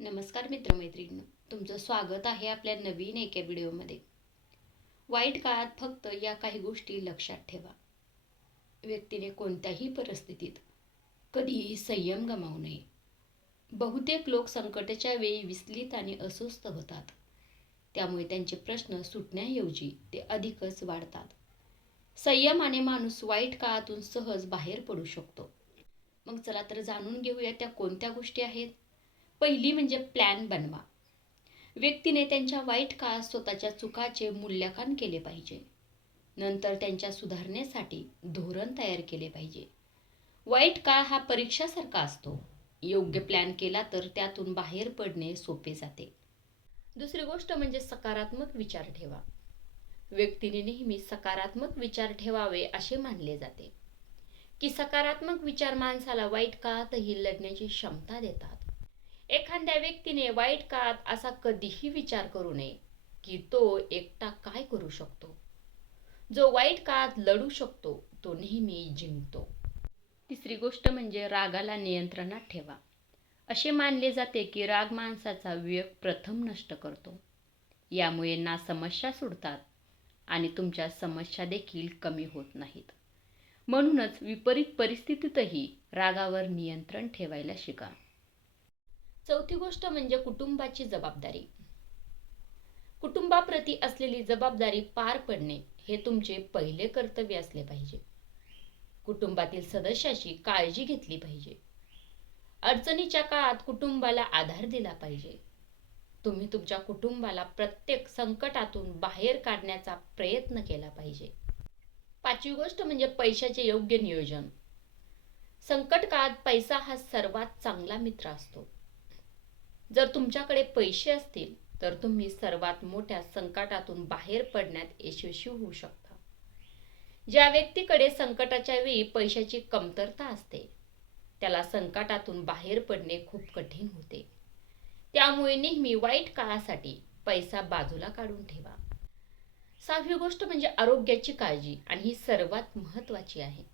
नमस्कार मित्रमैत्रिणींनो तुमचं स्वागत आहे आपल्या नवीन एका व्हिडिओमध्ये. वाईट काळात फक्त या काही गोष्टी लक्षात ठेवा. व्यक्तीने कोणत्याही परिस्थितीत कधीही संयम गमावू नये. बहुतेक लोक संकटाच्या वेळी विसलित आणि अस्वस्थ होतात. त्यामुळे त्यांचे प्रश्न सुटण्याऐवजी ते अधिकच वाढतात. संयमाने माणूस वाईट काळातून सहज बाहेर पडू शकतो. मग चला तर जाणून घेऊया त्या कोणत्या गोष्टी आहेत. पहिली म्हणजे प्लॅन बनवा. व्यक्तीने त्यांच्या वाईट काळात स्वतःच्या चुकाचे मूल्यांकन केले पाहिजे. नंतर त्यांच्या सुधारणेसाठी धोरण तयार केले पाहिजे. वाईट काळ हा परीक्षासारखा असतो. योग्य प्लॅन केला तर त्यातून बाहेर पडणे सोपे जाते. दुसरी गोष्ट म्हणजे सकारात्मक विचार ठेवा. व्यक्तीने नेहमी सकारात्मक विचार ठेवावे असे मानले जाते. की सकारात्मक विचार माणसाला वाईट काळातही लढण्याची क्षमता देतात. एखाद्या व्यक्तीने वाईट काळात असा कधीही विचार करू नये की तो एकटा काय करू शकतो. जो वाईट काळात लढू शकतो तो नेहमी जिंकतो. तिसरी गोष्ट म्हणजे रागाला नियंत्रणात ठेवा. असे मानले जाते की राग माणसाचा विवेक प्रथम नष्ट करतो. यामुळे ना समस्या सुटतात आणि तुमच्या समस्या देखील कमी होत नाहीत. म्हणूनच विपरीत परिस्थितीतही रागावर नियंत्रण ठेवायला शिका. चौथी गोष्ट म्हणजे कुटुंबाची जबाबदारी. कुटुंबाप्रती असलेली जबाबदारी पार पडणे हे तुमचे पहिले कर्तव्य असले पाहिजे. कुटुंबातील सदस्याची काळजी घेतली पाहिजे. अडचणीच्या काळात कुटुंबाला आधार दिला पाहिजे. तुम्ही तुमच्या कुटुंबाला प्रत्येक संकटातून बाहेर काढण्याचा प्रयत्न केला पाहिजे. पाचवी गोष्ट म्हणजे पैशाचे योग्य नियोजन. संकट काळात पैसा हा सर्वात चांगला मित्र असतो. जर तुमच्याकडे पैसे असतील तर तुम्ही सर्वात मोठ्या संकटातून बाहेर पडण्यात यशस्वी होऊ शकता. ज्या व्यक्तीकडे संकटाच्या वेळी पैशाची कमतरता असते त्याला संकटातून बाहेर पडणे खूप कठीण होते. त्यामुळे नेहमी वाईट काळासाठी पैसा बाजूला काढून ठेवा. सहावी गोष्ट म्हणजे आरोग्याची काळजी आणि ही सर्वात महत्वाची आहे.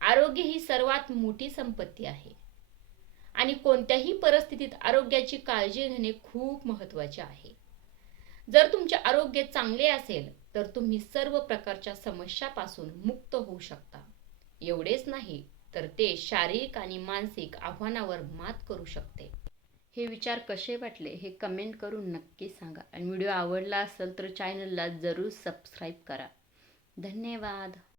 आरोग्य ही सर्वात मोठी संपत्ती आहे. आणि कोणत्याही परिस्थितीत आरोग्याची काळजी घेणे खूप महत्त्वाचे आहे. जर तुमचे आरोग्य चांगले असेल तर तुम्ही सर्व प्रकारच्या समस्यापासून मुक्त होऊ शकता. एवढेच नाही तर ते शारीरिक आणि मानसिक आव्हानावर मात करू शकते. हे विचार कसे वाटले हे कमेंट करून नक्की सांगा. आणि व्हिडिओ आवडला असेल तर चॅनलला जरूर सबस्क्राईब करा. धन्यवाद.